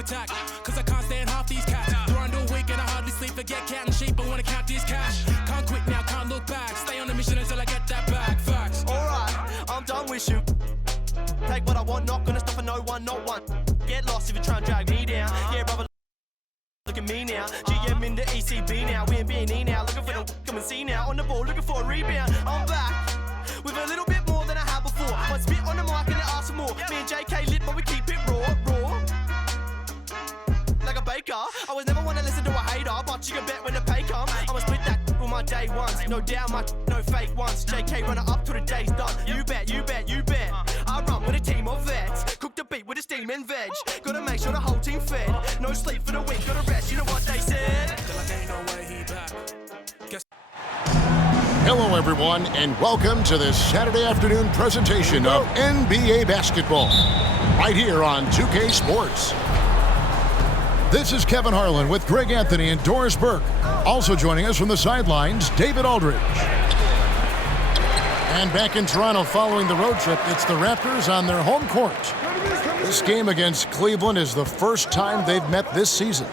attack. Cause I can't stand half these cats. Grind all week and I hardly sleep, forget counting sheep, I wanna count this cash. Can't quit now, can't look back. Stay on the mission until I get that back. Facts. Alright, I'm done with you. Take what I want, not gonna stop for no one, not one. Get lost if you try and drag me down. Yeah, brother, look at me now. GM in the ECB now. We in B&E now. Looking for the come and see now. On the ball, looking for a rebound. I'm back with a little bit more than I had before. One spit on the mic and they ask for more. Me and JK lit, but we keep it raw. Like a baker. I was never one to listen to a hater, but you can bet when the pay come, I'ma split that with my day ones. No doubt, no fake ones. JK runner up till the day's done. You bet. I run with a team of vets. Cook the beat with a steam and veg. Gotta make sure the whole team fed. No sleep for the week, gotta rest. You know what they said? Hello, everyone, and welcome to this Saturday afternoon presentation of NBA basketball, right here on 2K Sports. This is Kevin Harlan with Greg Anthony and Doris Burke. Also joining us from the sidelines, David Aldridge. And back in Toronto following the road trip, it's the Raptors on their home court. This game against Cleveland is the first time they've met this season.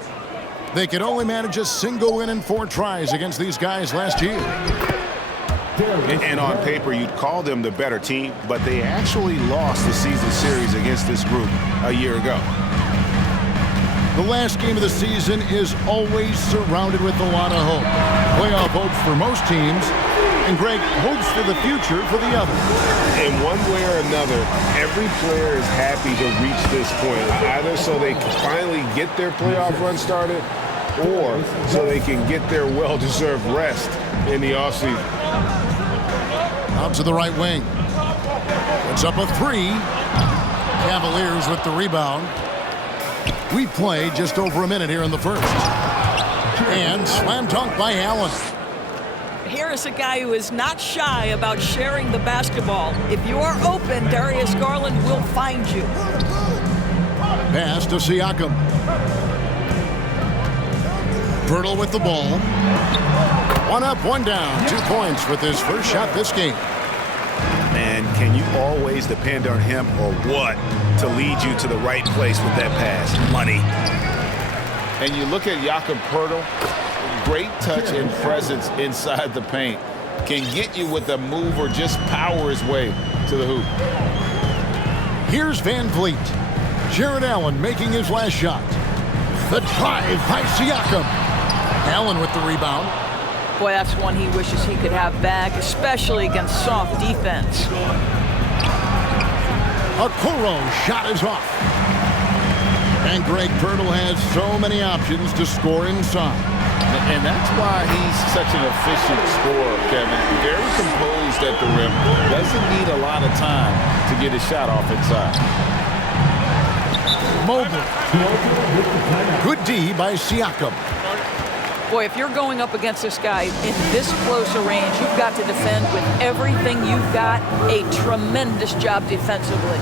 They could only manage a single win in 4 tries against these guys last year. And on paper, you'd call them the better team, but they actually lost the season series against this group a year ago. The last game of the season is always surrounded with a lot of hope. Playoff hopes for most teams, and Greg hopes for the future for the others. In one way or another, every player is happy to reach this point, either so they can finally get their playoff run started or so they can get their well-deserved rest in the offseason. Out to the right wing. It's up a 3. Cavaliers with the rebound. We play just over a minute here in the first. And slam dunk by Allen. Here is a guy who is not shy about sharing the basketball. If you are open, Darius Garland will find you. Pass to Siakam. Pirtle with the ball. 1 up, 1 down. 2 points with his first shot this game. Man, can you always depend on him or what to lead you to the right place with that pass? Money. And you look at Jakob Poeltl, great touch and presence inside the paint. Can get you with a move or just power his way to the hoop. Here's Van Vliet. Jared Allen making his last shot. The drive by Siakam. Allen with the rebound. Boy, that's one he wishes he could have back, especially against soft defense. Okoro shot is off. And Greg Poeltl has so many options to score inside. And that's why he's such an efficient scorer, Kevin. Very composed at the rim. Doesn't need a lot of time to get his shot off inside. Mobley. Good D by Siakam. Boy, if you're going up against this guy in this close a range, you've got to defend with everything you've got. A tremendous job defensively.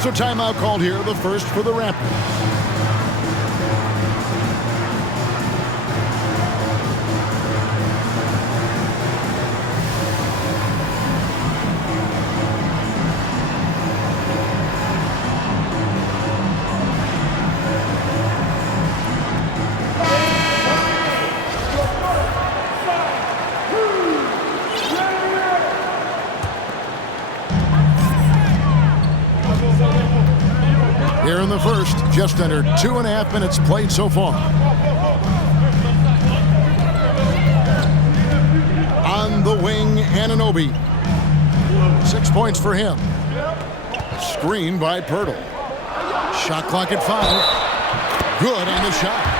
So timeout called here, the first for the Raptors. Here in the first, just under 2.5 minutes played so far. On the wing, Anunoby. 6 points for him. Screen by Poeltl. Shot clock at 5. Good on the shot.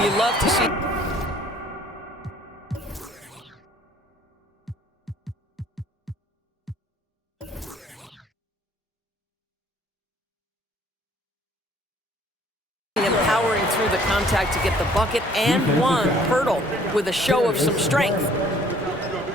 You love to see. Him powering through the contact to get the bucket and one. Poeltl with a show of some strength.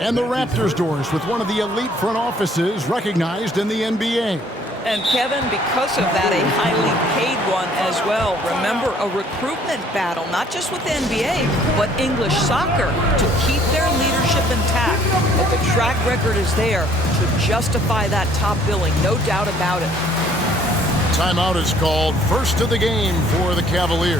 And the Raptors doors with one of the elite front offices recognized in the NBA. And Kevin, because of that, a highly paid one as well. Remember, a recruitment battle, not just with the NBA, but English soccer to keep their leadership intact. But the track record is there to justify that top billing, no doubt about it. Timeout is called. First of the game for the Cavaliers.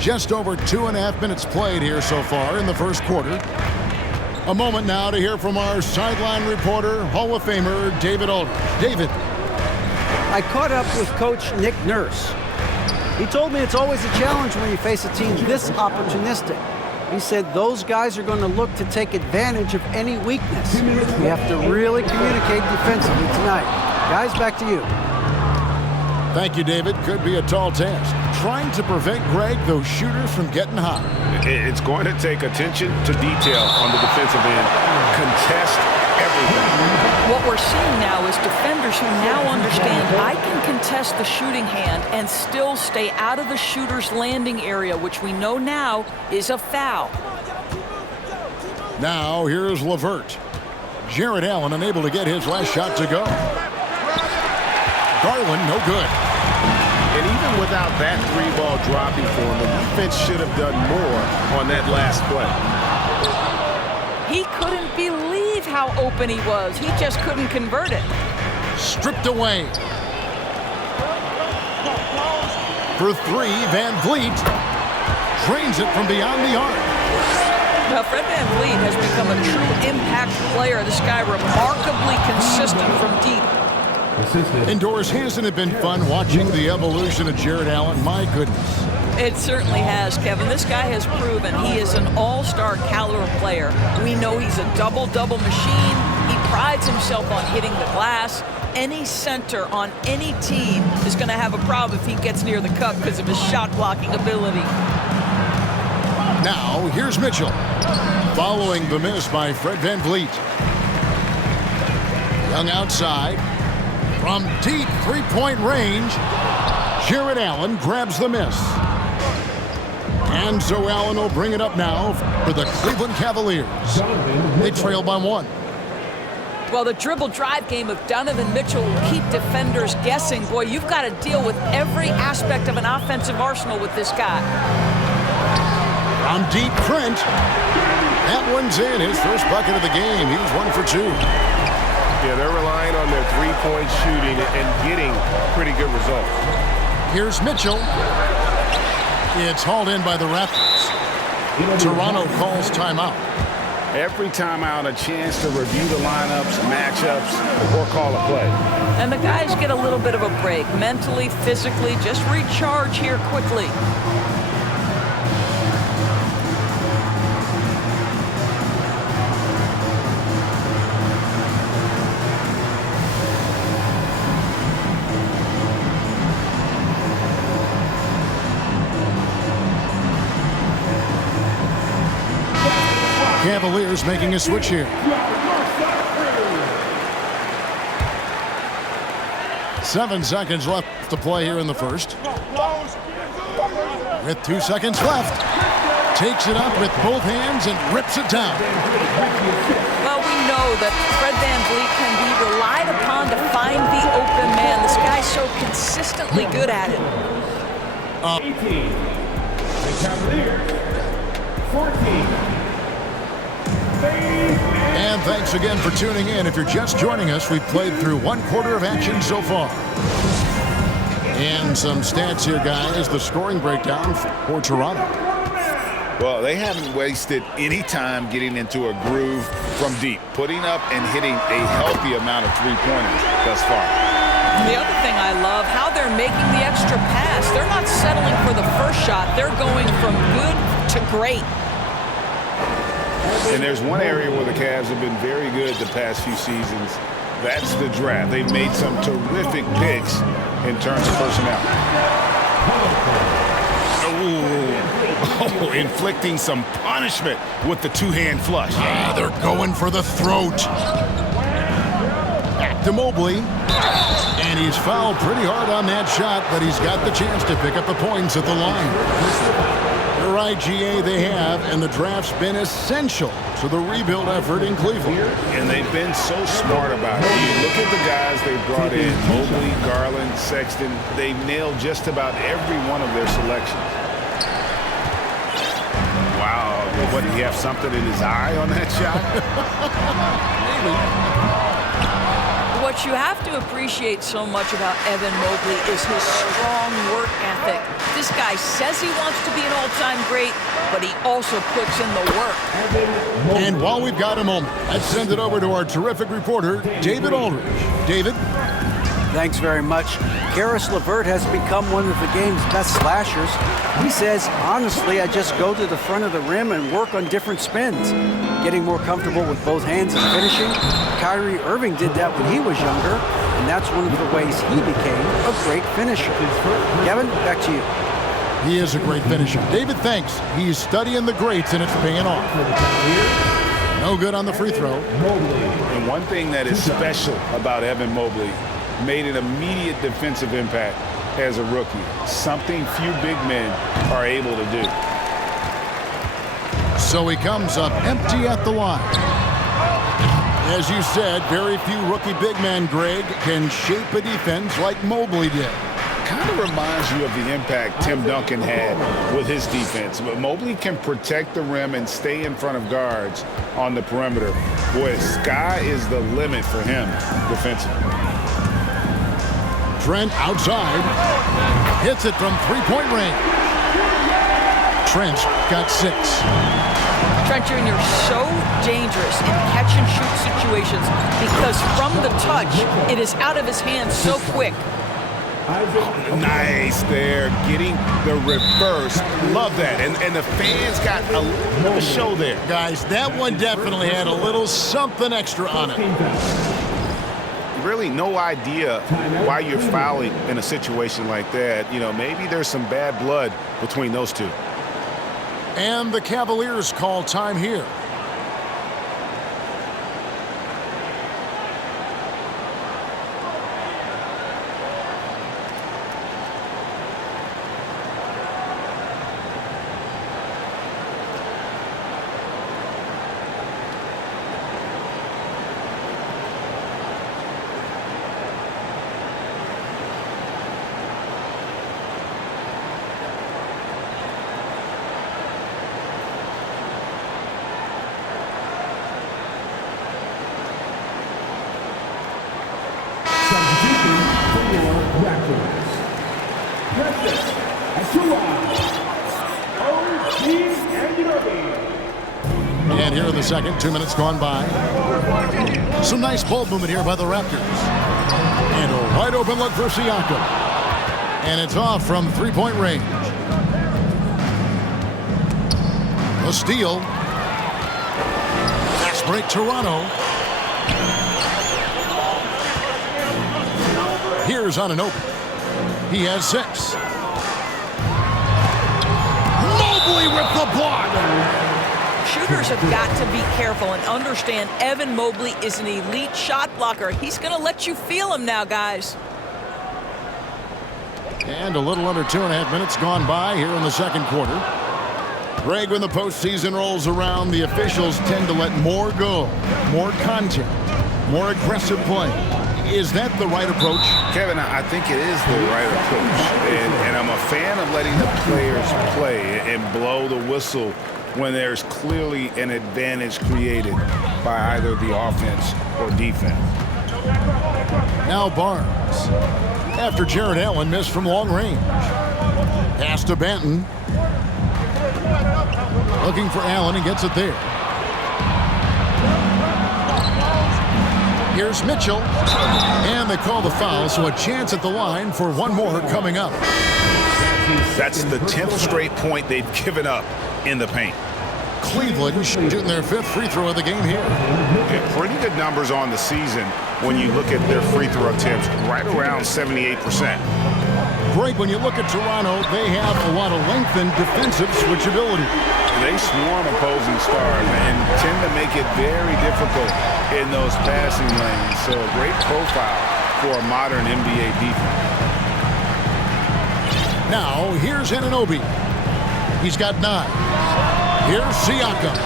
Just over 2.5 minutes played here so far in the first quarter. A moment now to hear from our sideline reporter, Hall of Famer David Aldridge. David. I caught up with Coach Nick Nurse. He told me it's always a challenge when you face a team this opportunistic. He said those guys are going to look to take advantage of any weakness. We have to really communicate defensively tonight. Guys, back to you. Thank you, David. Could be a tall task. Trying to prevent Greg, those shooters, from getting hot. It's going to take attention to detail on the defensive end. Contest everything. What we're seeing now is defenders who now understand I can contest the shooting hand and still stay out of the shooter's landing area, which we know now is a foul. Now, here's LeVert. Jarrett Allen unable to get his last shot to go. Garland, no good. And even without that three-ball dropping for him, the defense should have done more on that last play. He couldn't believe how open he was. He just couldn't convert it. Stripped away. For three, Van Vliet drains it from beyond the arc. Now, Fred Van Vliet has become a true impact player. This guy remarkably consistent from deep. Indoors, hasn't it been fun watching the evolution of Jarrett Allen? My goodness. It certainly has, Kevin. This guy has proven he is an all-star caliber player. We know he's a double-double machine. He prides himself on hitting the glass. Any center on any team is going to have a problem if he gets near the cup because of his shot-blocking ability. Now, here's Mitchell. Following the miss by Fred Van Vliet. Young outside. From deep three-point range, Jarrett Allen grabs the miss. And so Allen will bring it up now for the Cleveland Cavaliers. They trail by one. Well, the dribble drive game of Donovan Mitchell will keep defenders guessing. Boy, you've got to deal with every aspect of an offensive arsenal with this guy. From deep, Trent. That one's in. His first bucket of the game. He's 1 for 2. Yeah, they're relying on their three-point shooting and getting pretty good results. Here's Mitchell. It's hauled in by the Raptors. Toronto calls timeout. Every timeout, a chance to review the lineups, matchups, or call a play. And the guys get a little bit of a break. Mentally, physically, just recharge here quickly. Cavaliers making a switch here. 7 seconds left to play here in the first. With 2 seconds left. Takes it up with both hands and rips it down. Well, we know that Fred Van Vliet can be relied upon to find the open man. This guy's so consistently good at it. 18. The Cavaliers. 14. And thanks again for tuning in. If you're just joining us, we've played through 1 quarter of action so far. And some stats here, guys. The scoring breakdown for Toronto. Well, they haven't wasted any time getting into a groove from deep, putting up and hitting a healthy amount of three-pointers thus far. The other thing I love, how they're making the extra pass. They're not settling for the first shot. They're going from good to great. And there's one area where the Cavs have been very good the past few seasons. That's the draft. They've made some terrific picks in terms of personnel. Ooh. Oh, inflicting some punishment with the two-hand flush. Ah, they're going for the throat. Back to Mobley. And he's fouled pretty hard on that shot, but he's got the chance to pick up the points at the line. You're right, GA, they have, and the draft's been essential to the rebuild effort in Cleveland. And they've been so smart about it. You look at the guys they brought in, Mobley, Garland, Sexton. They've nailed just about every one of their selections. Wow, what, did he have something in his eye on that shot? Maybe. What you have to appreciate so much about Evan Mobley is his strong work ethic. This guy says he wants to be an all-time great, but he also puts in the work. And while we've got a moment, let's send it over to our terrific reporter, David Aldridge. David? Thanks very much. Karis LeVert has become one of the game's best slashers. He says, honestly, I just go to the front of the rim and work on different spins, getting more comfortable with both hands and finishing. Kyrie Irving did that when he was younger, and that's one of the ways he became a great finisher. Kevin, back to you. He is a great finisher. David, thanks. He's studying the greats, and it's paying off. No good on the free throw. And one thing that is special about Evan Mobley, made an immediate defensive impact as a rookie, something few big men are able to do. So he comes up empty at the line. As you said, very few rookie big men, Greg, can shape a defense like Mobley did. Kind of reminds you of the impact Tim Duncan had with his defense. But Mobley can protect the rim and stay in front of guards on the perimeter. Boy, sky is the limit for him defensively. Trent outside. Hits it from three-point range. Trent got 6. Trent Jr. so dangerous in catch-and-shoot situations because from the touch, it is out of his hands so quick. Nice there, getting the reverse. Love that. And the fans got a little of a show there. Guys, that one definitely had a little something extra on it. Really no idea why you're fouling in a situation like that. You know, maybe there's some bad blood between those two. And the Cavaliers call time here. And here in the second, 2 minutes gone by. Some nice ball movement here by the Raptors. And a wide open look for Siakam. And it's off from three-point range. A steal. Fast break, Toronto. Here's on an open. He has 6. Mobley with the block. Shooters have got to be careful and understand Evan Mobley is an elite shot blocker. He's going to let you feel him now, guys. And a little under 2.5 minutes gone by here in the second quarter. Greg, when the postseason rolls around, the officials tend to let more go, more contact, more aggressive play. Is that the right approach? Kevin, I think it is the right approach. And I'm a fan of letting the players play and blow the whistle when there's clearly an advantage created by either the offense or defense. Now Barnes. After Jared Allen missed from long range. Pass to Banton. Looking for Allen and gets it there. Here's Mitchell. And they call the foul, so a chance at the line for one more coming up. That's the 10th straight point they've given up in the paint. Cleveland shooting their 5th free throw of the game here. Yeah, pretty good numbers on the season when you look at their free throw attempts, right around 78%. Greg, when you look at Toronto, they have a lot of length and defensive switchability. They swarm opposing stars and tend to make it very difficult in those passing lanes. So a great profile for a modern NBA defense. Now, here's Anunoby. He's got 9. Here's Siakam.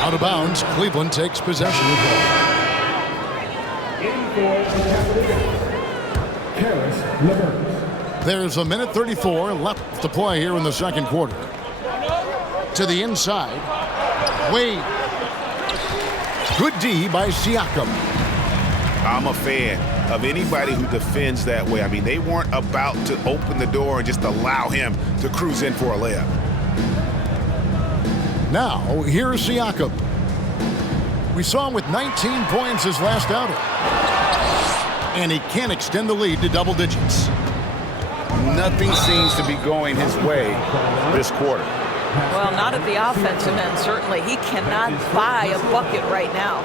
Out of bounds, Cleveland takes possession of the ball. In for the Cavaliers, Karis LeVert. There's a minute 34 left to play here in the second quarter. To the inside, Wade. Good D by Siakam. I'm a fan of anybody who defends that way. I mean, they weren't about to open the door and just allow him to cruise in for a layup. Now, here's Siakam. We saw him with 19 points his last outing. And he can extend the lead to double digits. Nothing seems to be going his way this quarter. Well, not at the offensive end, certainly. He cannot buy a bucket right now.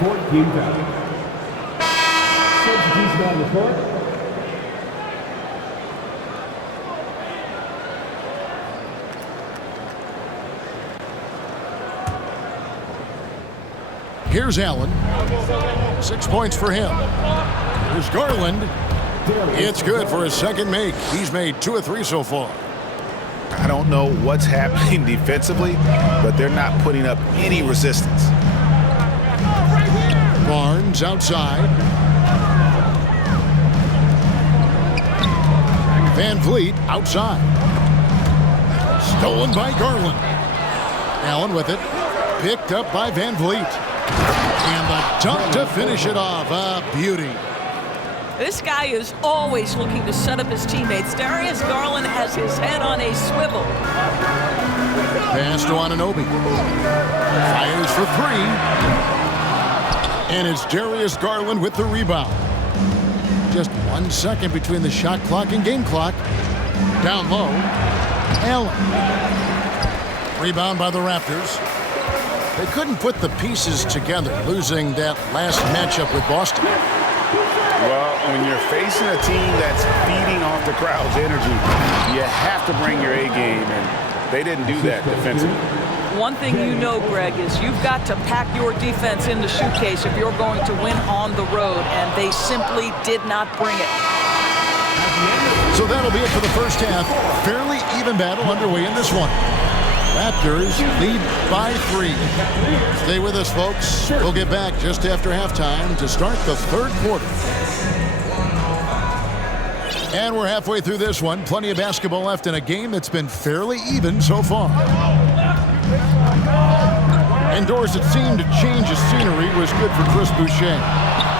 14 fouls. Substitution on the court. Here's Allen. 6 points for him. Here's Garland. It's good for his second make. He's made 2 of 3 so far. I don't know what's happening defensively, but they're not putting up any resistance. Barnes outside. Van Vliet outside. Stolen by Garland. Allen with it. Picked up by Van Vliet. And the dunk to finish it off. A beauty. This guy is always looking to set up his teammates. Darius Garland has his head on a swivel. Pass to Anunoby. Fires for 3. And it's Darius Garland with the rebound. Just 1 second between the shot clock and game clock. Down low. Allen. Rebound by the Raptors. They couldn't put the pieces together, losing that last matchup with Boston. Well, when you're facing a team that's feeding off the crowd's energy, you have to bring your A game, and they didn't do that defensively. One thing you know, Greg, is you've got to pack your defense in the suitcase if you're going to win on the road, and they simply did not bring it. So that'll be it for the first half. Fairly even battle underway in this one. Raptors lead by 3. Stay with us, folks. We'll get back just after halftime to start the third quarter. And we're halfway through this one. Plenty of basketball left in a game that's been fairly even so far. Indoors, it seemed to change the scenery was good for Chris Boucher.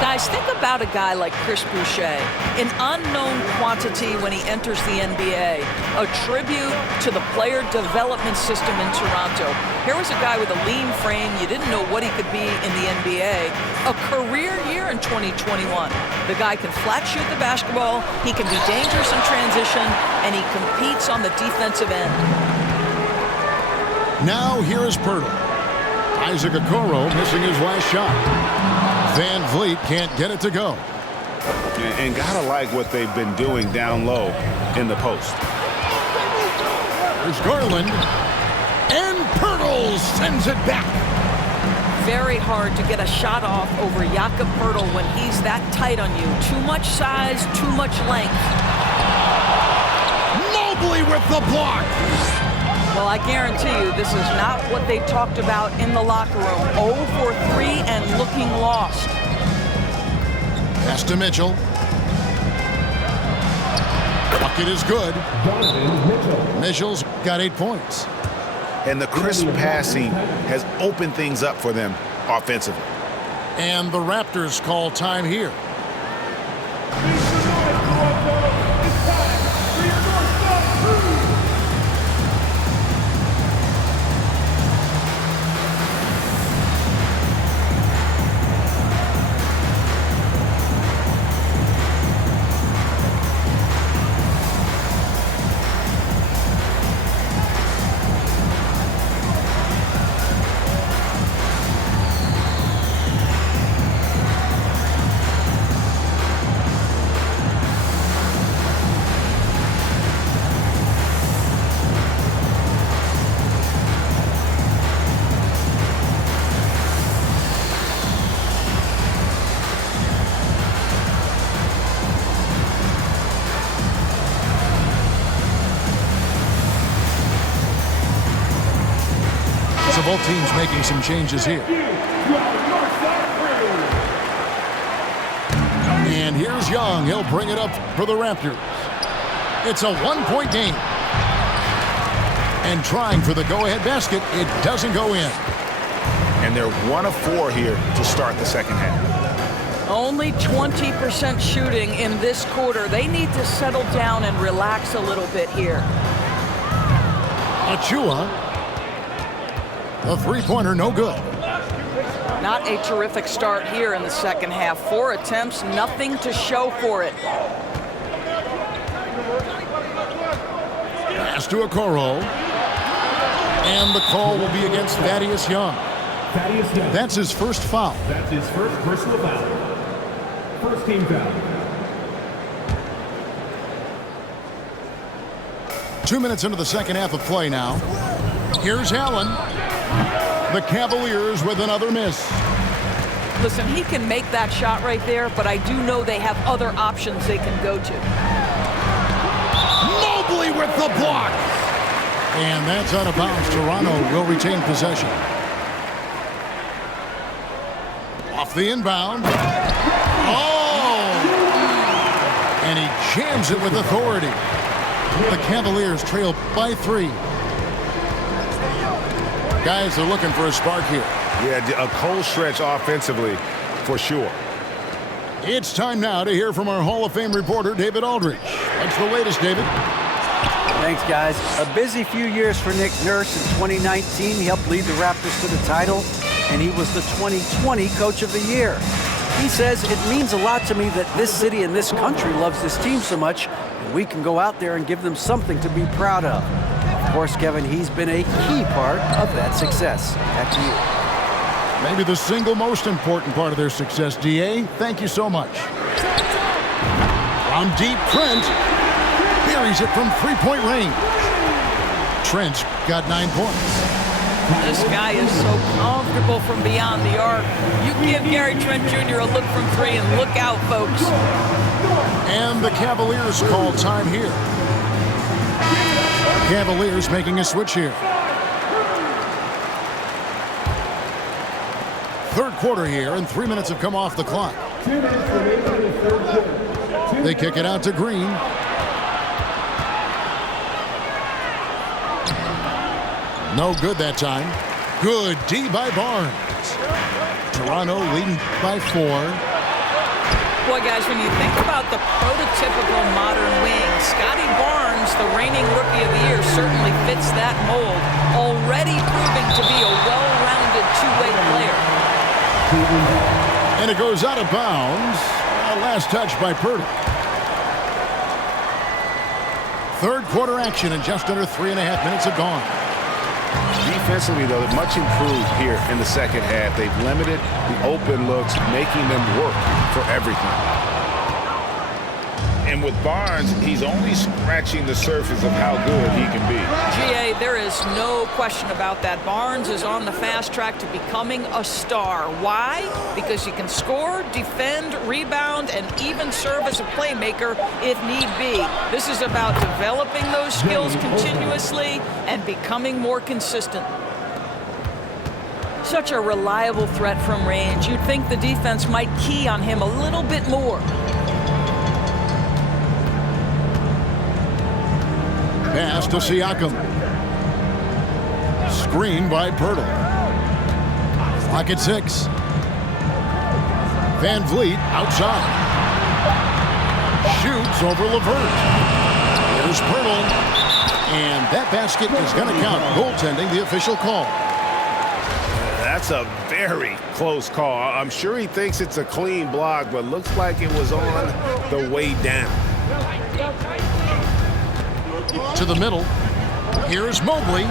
Guys, think about a guy like Chris Boucher, an unknown quantity when he enters the NBA, a tribute to the player development system in Toronto. Here was a guy with a lean frame. You didn't know what he could be in the NBA. A career year in 2021. The guy can flat shoot the basketball, he can be dangerous in transition, and he competes on the defensive end. Now here is Poeltl. Isaac Okoro missing his last shot. Van Vliet can't get it to go. And gotta like what they've been doing down low in the post. There's Garland. And Poeltl sends it back. Very hard to get a shot off over Jakob Poeltl when he's that tight on you. Too much size, too much length. Mobley with the block. Well, I guarantee you this is not what they talked about in the locker room. 0 for 3 and looking lost. Pass to Mitchell. Bucket is good. Mitchell's got 8 points. And the crisp passing has opened things up for them offensively. And the Raptors call time here. both teams making some changes here. And here's Young. He'll bring it up for the Raptors. It's a one-point game. And trying for the go-ahead basket, it doesn't go in. And they're 1 of 4 here to start the second half. Only 20% shooting in this quarter. They need to settle down and relax a little bit here. Achua. The three-pointer, no good. Not a terrific start here in the second half. 4 attempts, nothing to show for it. Pass to Okoro. And the call will be against Thaddeus Young. That's his first foul. That's his first personal foul. First team foul. 2 minutes into the second half of play now. Here's Allen. The Cavaliers with another miss. Listen, he can make that shot right there, but I do know they have other options they can go to. Mobley with the block. And that's out of bounds. Toronto will retain possession. Off the inbound. Oh! And he jams it with authority. The Cavaliers trail by 3. Guys are looking for a spark here. Yeah, a cold stretch offensively, for sure. It's time now to hear from our Hall of Fame reporter, David Aldridge. What's the latest, David? Thanks, guys. A busy few years for Nick Nurse. In 2019, he helped lead the Raptors to the title, and he was the 2020 Coach of the Year. He says, it means a lot to me that this city and this country loves this team so much, and we can go out there and give them something to be proud of. Of course, Kevin, he's been a key part of that success. Back to you. Maybe the single most important part of their success, D.A. Thank you so much. From deep, Trent buries it from three-point range. Trent's got 9 points. This guy is so comfortable from beyond the arc. You give Gary Trent Jr. a look from 3 and look out, folks. And the Cavaliers call time here. Cavaliers making a switch here. Third quarter here, and 3 minutes have come off the clock. 2 minutes remaining in the third quarter. They kick it out to Green. No good that time. Good D by Barnes. Toronto leading by 4. Boy, guys, when you think about the prototypical modern wing, Scotty Barnes, the reigning Rookie of the Year, certainly fits that mold, already proving to be a well-rounded two-way player. And it goes out of bounds. Last touch by Purdy. Third quarter action, and just under 3.5 minutes have gone. Defensively, though, much improved here in the second half. They've limited the open looks, making them work for everything. And with Barnes, he's only scratching the surface of how good he can be. GA, there is no question about that. Barnes is on the fast track to becoming a star. Why? Because he can score, defend, rebound, and even serve as a playmaker if need be. This is about developing those skills continuously and becoming more consistent. Such a reliable threat from range. You'd think the defense might key on him a little bit more. Pass to Siakam. Screen by Pirtle. Clock at 6. Van Vliet outside. Shoots over LeVert. Here's Pirtle. And that basket is going to count. Goaltending, the official call. That's a very close call. I'm sure he thinks it's a clean block, but looks like it was on the way down. To the middle. Here's Mobley.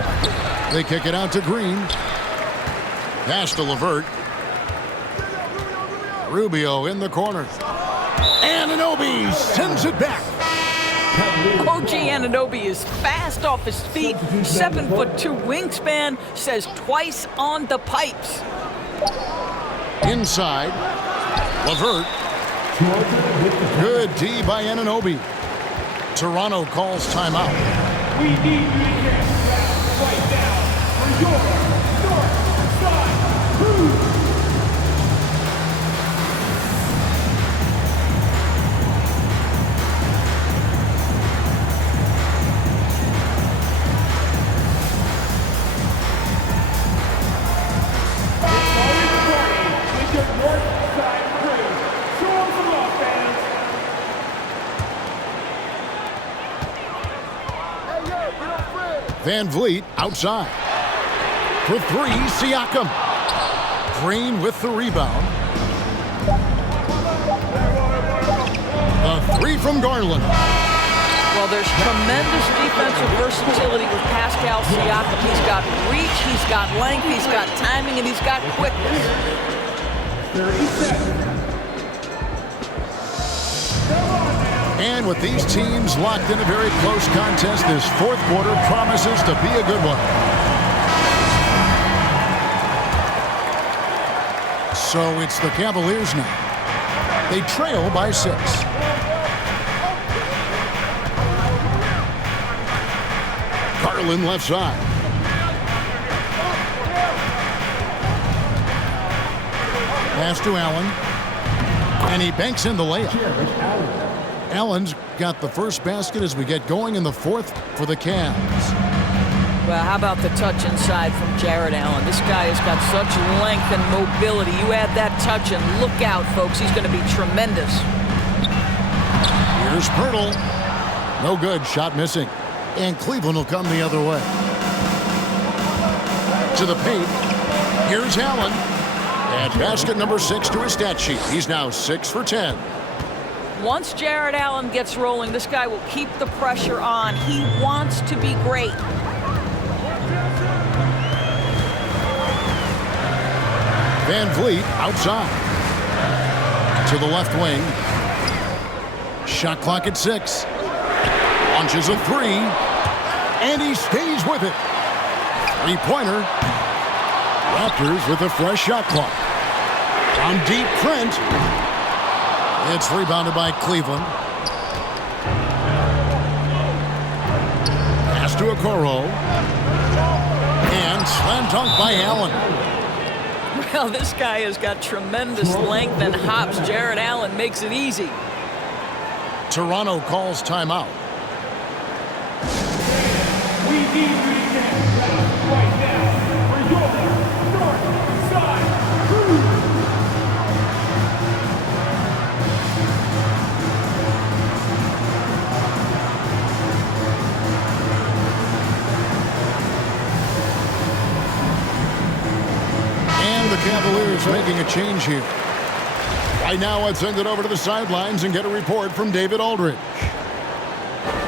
They kick it out to Green. Pass to LeVert. Rubio in the corner. Anunoby sends it back. OG Anunoby is fast off his feet. 7'2" wingspan, says twice on the pipes. Inside. LeVert. Good D by Anunoby. Toronto calls timeout. We need you to get right now for your North Van Vliet outside. For three, Siakam. Green with the rebound. A three from Garland. Well, there's tremendous defensive versatility with Pascal Siakam. He's got reach, he's got length, he's got timing, and he's got quickness. 37. And with these teams locked in a very close contest, this fourth quarter promises to be a good one. So it's the Cavaliers now. They trail by 6. Garland left side. Pass to Allen. And he banks in the layup. Allen's got the first basket as we get going in the fourth for the Cavs. Well, how about the touch inside from Jared Allen? This guy has got such length and mobility. You add that touch and look out, folks. He's going to be tremendous. Here's Pirtle. No good. Shot missing. And Cleveland will come the other way. To the paint. Here's Allen. And basket number 6 to his stat sheet. He's now 6 for 10. Once Jared Allen gets rolling, this guy will keep the pressure on. He wants to be great. Van Vliet outside. To the left wing. Shot clock at 6. Launches a 3. And he stays with it. Three-pointer. Raptors with a fresh shot clock. On deep, Trent. It's rebounded by Cleveland. Pass to Okoro. And slam dunk by Allen. Well, this guy has got tremendous length and hops. Jared Allen makes it easy. Toronto calls timeout. We need you to get right now for your north side crew. The Cavaliers making a change here. Right now, let's send it over to the sidelines and get a report from David Aldridge.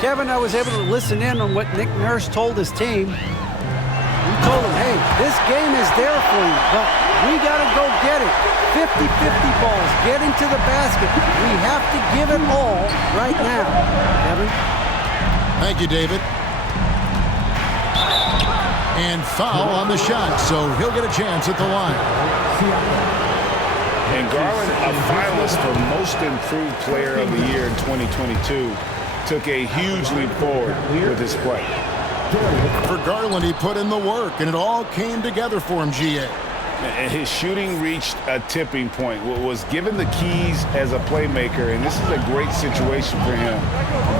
Kevin, I was able to listen in on what Nick Nurse told his team. He told them, hey, this game is there for you, but we got to go get it. 50-50 balls, getting to the basket. We have to give it all right now. Kevin? Thank you, David. And foul on the shot, so he'll get a chance at the line. And Garland, a finalist for Most Improved Player of the Year in 2022, took a huge leap forward with his play. For Garland, he put in the work, and it all came together for him, GA. And his shooting reached a tipping point, was given the keys as a playmaker, and this is a great situation for him.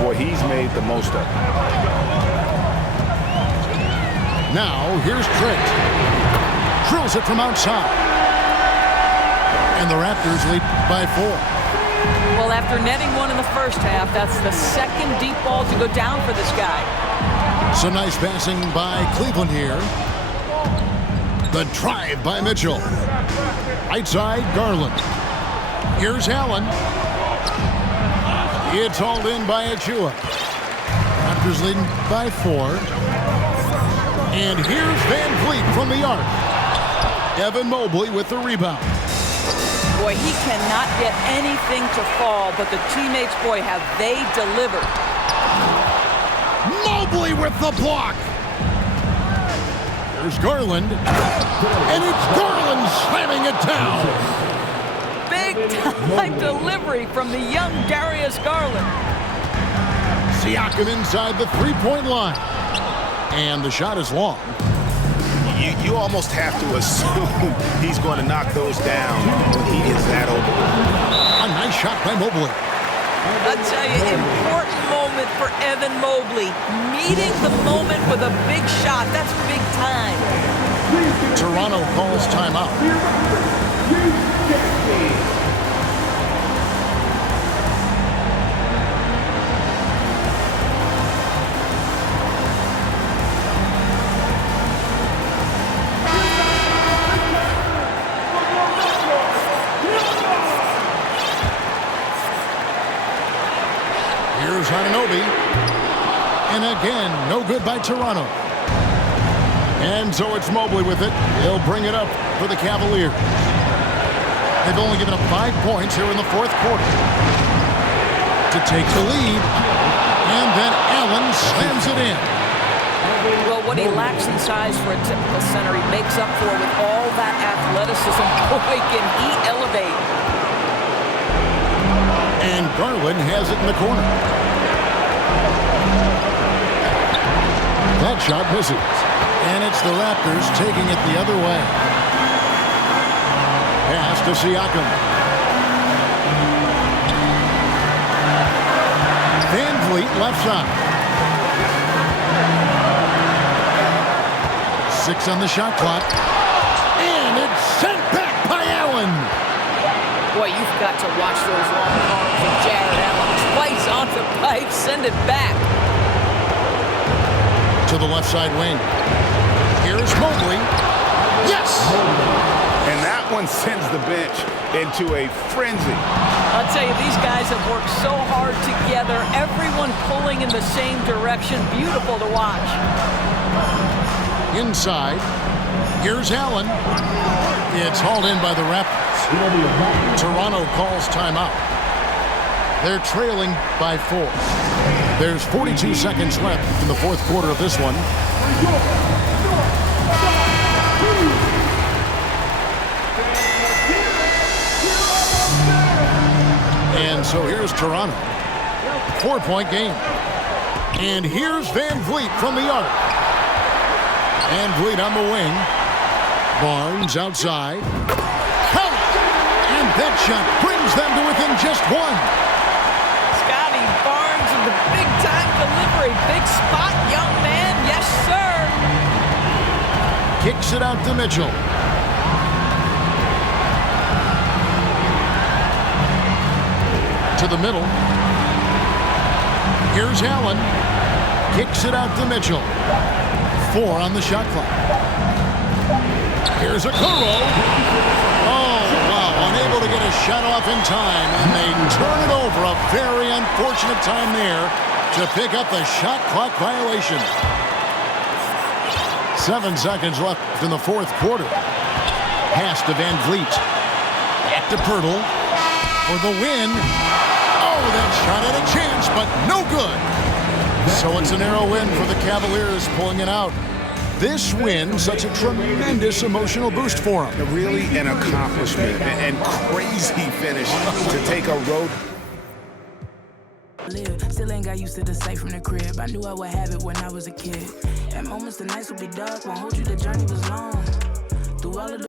Boy, he's made the most of it. Now, here's Trent. Drills it from outside. And the Raptors lead by 4. Well, after netting one in the first half, that's the second deep ball to go down for this guy. Some nice passing by Cleveland here. The drive by Mitchell. Right side, Garland. Here's Allen. It's hauled in by Achua. Raptors leading by 4. And here's Van Vliet from the arc. Evan Mobley with the rebound. Boy, he cannot get anything to fall, but the teammates, boy, have they delivered. Mobley with the block. There's Garland. And it's Garland slamming it down. Big-time delivery from the young Darius Garland. Siakam inside the three-point line. And the shot is long. You almost have to assume he's going to knock those down when he is that open. A nice shot by Mobley. I'll tell you, important moment for Evan Mobley. Meeting the moment with a big shot. That's big time. Toronto calls timeout. And again, no good by Toronto. And so it's Mobley with it. He'll bring it up for the Cavaliers. They've only given up 5 points here in the fourth quarter to take the lead. And then Allen slams it in. Well, what he lacks in size for a typical center, he makes up for with all that athleticism. Boy, can he elevate. And Garland has it in the corner. That shot misses. And it's the Raptors taking it the other way. Pass to Siakam. Van Vliet left side. 6 on the shot clock. And it's sent back by Allen. Boy, you've got to watch those long arms of Jared Allen. Twice on the pipe, send it back. To the left side wing. Here's Mobley. Yes! And that one sends the bench into a frenzy. I'll tell you, these guys have worked so hard together. Everyone pulling in the same direction. Beautiful to watch. Inside. Here's Allen. It's hauled in by the Raptors. Toronto calls timeout. They're trailing by 4. There's 42 seconds left in the fourth quarter of this one. And so here's Toronto. 4-point game. And here's Van Vliet from the arc. Van Vliet on the wing. Barnes outside. Count it! And that shot brings them to within just 1. Scotty Barnes with the big-time delivery. Big spot, young man. Yes, sir. Kicks it out to Mitchell. To the middle. Here's Allen. Kicks it out to Mitchell. 4 on the shot clock. Here's Okoro. Oh, wow. Unable to get a shot off in time. And they turn it over. A very unfortunate time there to pick up the shot clock violation. 7 seconds left in the fourth quarter. Pass to Van Vliet. Back to Pirtle for the win. Oh, that shot had a chance, but no good. So it's a narrow win for the Cavaliers, pulling it out. This win, such a tremendous emotional boost for them. Really an accomplishment and crazy finish to take a road. Still ain't got used to the sight from the crib. I knew I would have it when I was a kid. At moments the nights would be dark, won't hold you, the journey was long. Through all of the